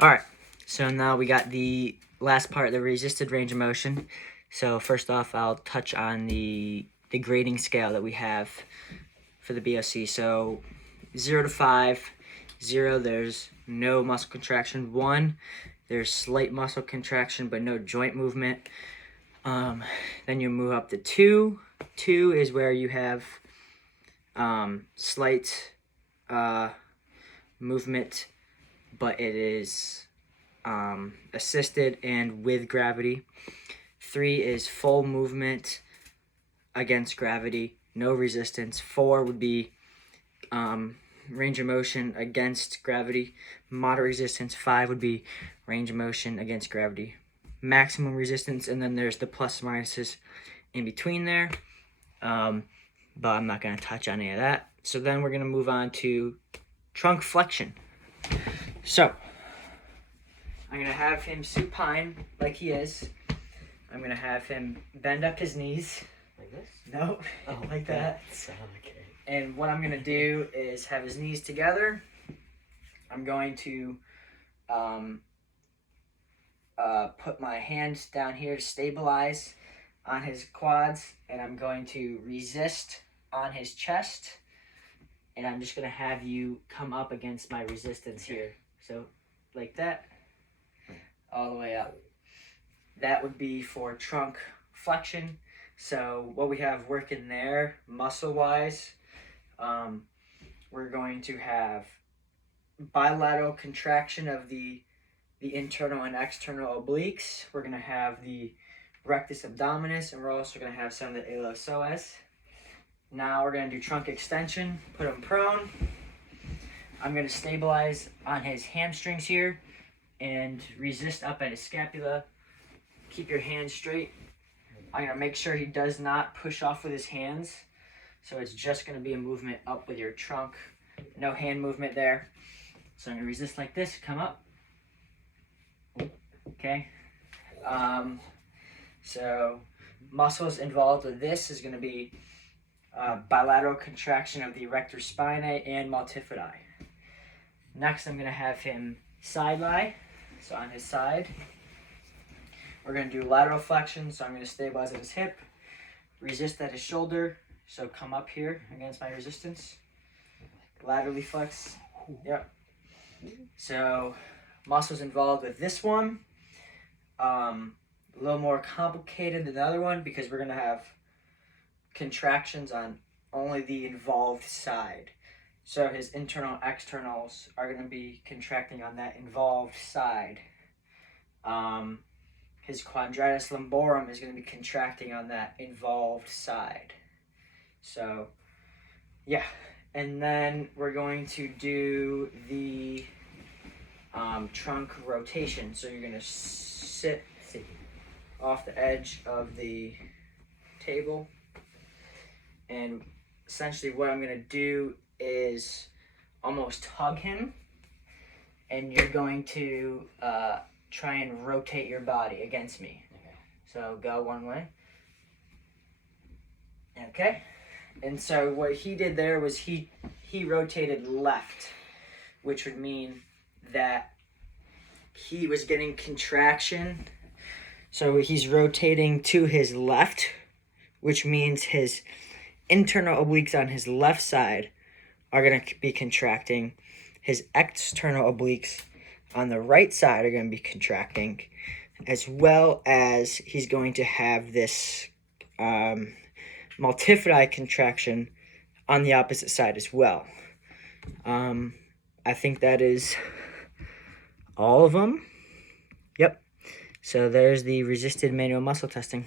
All right, so now we got the last part, the resisted range of motion. So first off, I'll touch on the grading scale that we have for the BOC. So 0 to 5, 0, there's no muscle contraction. 1, there's slight muscle contraction but no joint movement. Then you move up to 2. 2 is where you have slight movement, but it is assisted and with gravity. 3 is full movement against gravity, no resistance. 4 would be range of motion against gravity, moderate resistance. 5 would be range of motion against gravity, maximum resistance, and then there's the plus minuses in between there. But I'm not going to touch on any of that. So then we're going to move on to trunk flexion. So I'm going to have him supine like he is. I'm going to have him bend up his knees. Like this? No, like that. Okay. And what I'm going to do is have his knees together. I'm going to put my hands down here to stabilize on his quads, and I'm going to resist on his chest, and I'm just going to have you come up against my resistance here. So like that, all the way up. That would be for trunk flexion. So what we have working there muscle-wise, we're going to have bilateral contraction of the internal and external obliques. We're going to have the rectus abdominis, and we're also going to have some of the iliopsoas. Now we're going to do trunk extension, put him prone. I'm going to stabilize on his hamstrings here and resist up at his scapula. Keep your hands straight. I'm going to make sure he does not push off with his hands. So it's just going to be a movement up with your trunk. No hand movement there. So I'm going to resist like this, come up. Okay. So muscles involved with this is going to be bilateral contraction of the erector spinae and multifidi. Next, I'm going to have him side lie, so on his side. We're going to do lateral flexion, so I'm going to stabilize at his hip, resist at his shoulder, so come up here against my resistance. Laterally flex. Yep. So muscles involved with this one. A little more complicated than the other one because we're going to have contractions on only the involved side. So his internal externals are going to be contracting on that involved side. His quadratus lumborum is going to be contracting on that involved side. So, yeah. And then we're going to do the trunk rotation. So you're going to sit off the edge of the table. And essentially what I'm going to do is almost hug him. And you're going to try and rotate your body against me. Okay. So go one way. Okay. And so what he did there was he rotated left, which would mean that he was getting contraction. So he's rotating to his left, which means his internal obliques on his left side are going to be contracting. His external obliques on the right side are going to be contracting, as well as he's going to have this multifidi contraction on the opposite side as well. I think that is all of them. Yep. So there's the resisted manual muscle testing.